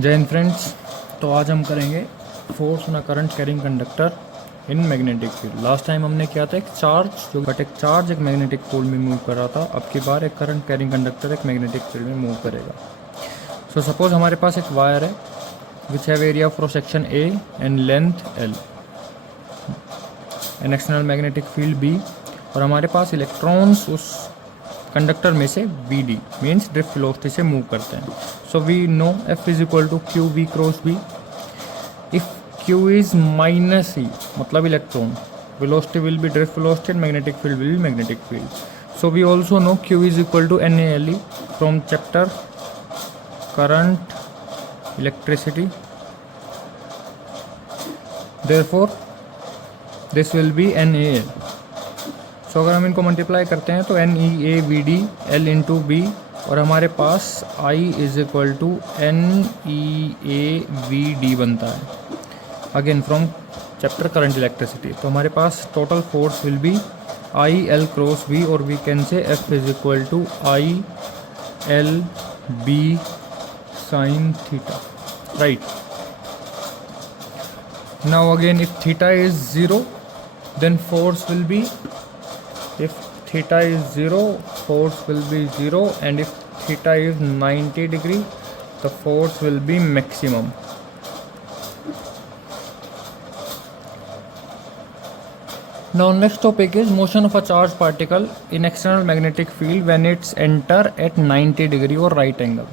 जय हिंद फ्रेंड्स। तो आज हम करेंगे force on a current carrying conductor in magnetic field. Last time हमने किया था एक चार्ज एक मैग्नेटिक फील्ड में मूव कर रहा था। अब की बार एक करंट कैरिंग कंडक्टर एक मैग्नेटिक फील्ड में मूव करेगा। सो सपोज हमारे पास एक वायर है which have area of cross section A and length L and external magnetic field B, और हमारे पास इलेक्ट्रॉन्स उस कंडक्टर में से V D means drift velocity से मूव करते हैं। So we know F is equal to Q V cross B. If Q is minus E मतलब electron, velocity will be drift velocity and magnetic field will be magnetic field. So we also know Q is equal to N A L E from chapter current electricity. Therefore this will be N A L. So अगर हम इनको multiply करते हैं तो N E A V D L into B, और हमारे पास I is equal to N E A V D बनता है again from chapter current electricity. तो हमारे पास total force will be I L cross B, और we can say F is equal to I L B sine theta, right. Now again if theta is zero then force will be, if theta is 0 force will be 0, and if theta is 90 degree the force will be maximum. Now next topic is motion of a charged particle in external magnetic field when it's enter at 90 degree or right angle.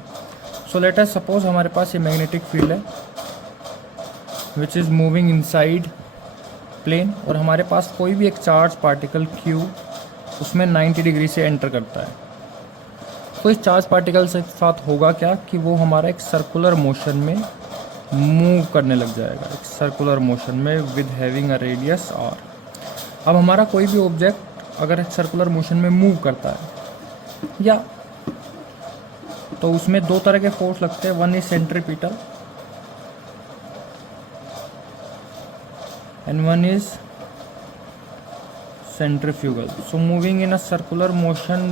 So let us suppose हमारे पास ये magnetic field है which is moving inside plane, और हमारे पास कोई भी एक charge particle Q उसमें 90 degree से एंटर करता है। तो इस चार्ज पार्टिकल के साथ होगा क्या कि वो हमारा एक सर्कुलर मोशन में मूव करने लग जाएगा, एक सर्कुलर मोशन में with having a radius r। अब हमारा कोई भी ऑब्जेक्ट अगर एक सर्कुलर मोशन में मूव करता है या तो उसमें दो तरह के फोर्स लगते हैं, one is centripetal and one is centrifugal. So moving in a circular motion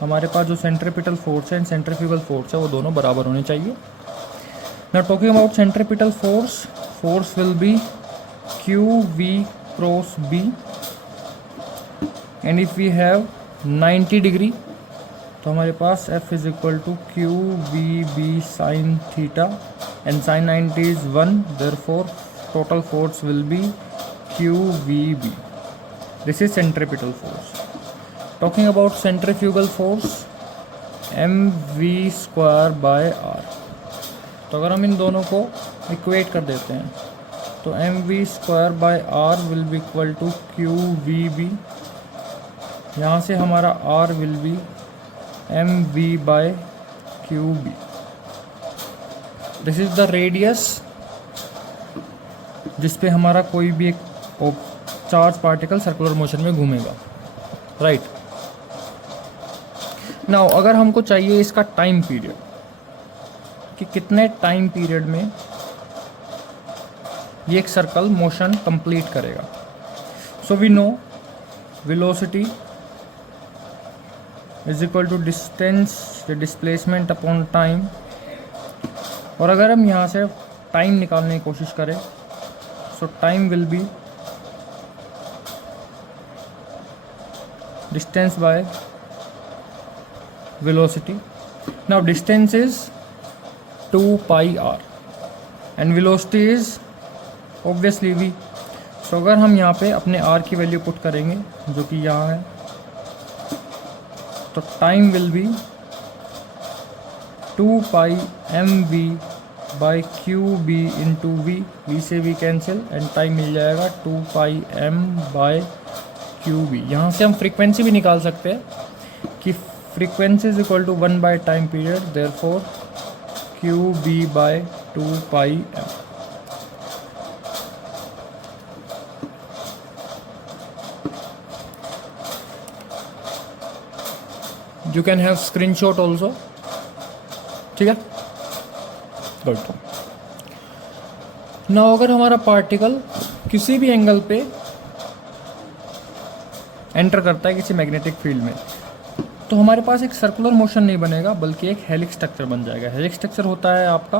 हमारे पास जो centripetal force है and centrifugal force है वो दोनों बराबर होने चाहिए। Now talking about centripetal force, force will be Q V cross B, and if we have 90 degree तो हमारे पास F is equal to Q V B sin theta, and sin 90 is 1, therefore total force will be QVB. This is centripetal force. Talking about centrifugal force, mv square by r. तो अगर हम इन दोनों को equate कर देते हैं तो mv square by r will be equal to QVB। यहाँ से हमारा r will be mv by QB. This is the radius जिस पे हमारा कोई भी एक चार्ज पार्टिकल सर्कुलर मोशन में घूमेगा, राइट। नाउ अगर हमको चाहिए इसका टाइम पीरियड कि कितने टाइम पीरियड में ये एक सर्कल मोशन कंप्लीट करेगा। So we know velocity is equal to distance displacement upon time, और अगर हम यहाँ से टाइम निकालने की कोशिश करें so time will be distance by velocity. Now distance is 2 pi r and velocity is obviously v. so अगर हम यहाँ पे अपने r की वैल्यू पुट करेंगे जो कि यहाँ है तो time will be 2 pi mv by q b into v, v से वी कैंसिल एंड टाइम मिल जाएगा 2 pi m by q b. यहाँ से हम फ्रीक्वेंसी भी निकाल सकते हैं कि frequency is equal to 1 by time period, therefore q b by 2 pi m. You can have screenshot also, ठीक है। गुड। नाउ अगर हमारा पार्टिकल किसी भी एंगल पे एंटर करता है किसी मैग्नेटिक फील्ड में तो हमारे पास एक सर्कुलर मोशन नहीं बनेगा बल्कि एक हेलिक्स स्ट्रक्चर बन जाएगा। हेलिक्स स्ट्रक्चर होता है आपका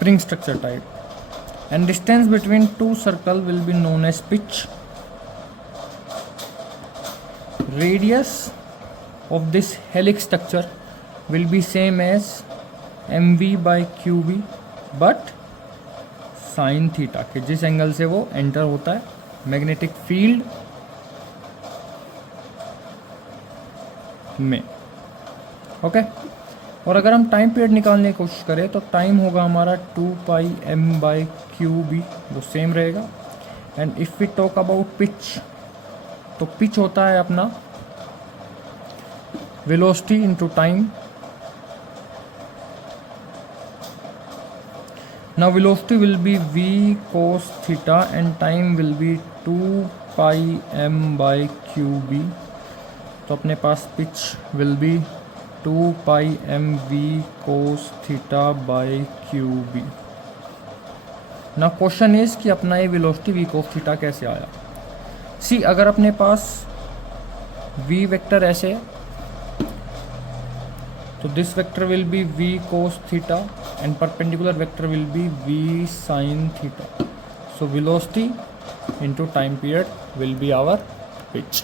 spring structure type. And distance between two circle will be known as pitch. Radius of this helix structure will be same as mv by qv, but sine theta के जिस angle से वो enter होता है magnetic field में। Okay, और अगर हम टाइम पीरियड निकालने की कोशिश करें तो टाइम होगा हमारा 2 pi m by q b, वो सेम रहेगा। And if we talk about pitch, तो पिच होता है अपना velocity into time. Now velocity will be v cos theta and time will be 2 pi m by qb. तो अपने पास pitch will be 2 pi m v cos theta by qb. Now question is कि अपना ये velocity v cos theta कैसे आया। See, अगर अपने पास v vector ऐसे है तो this vector will be v cos theta and perpendicular vector will be v sin theta. So velocity into time period will be our pitch.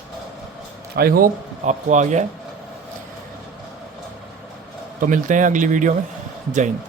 I hope आपको आ गया है। तो मिलते हैं अगली वीडियो में। जय हिंद।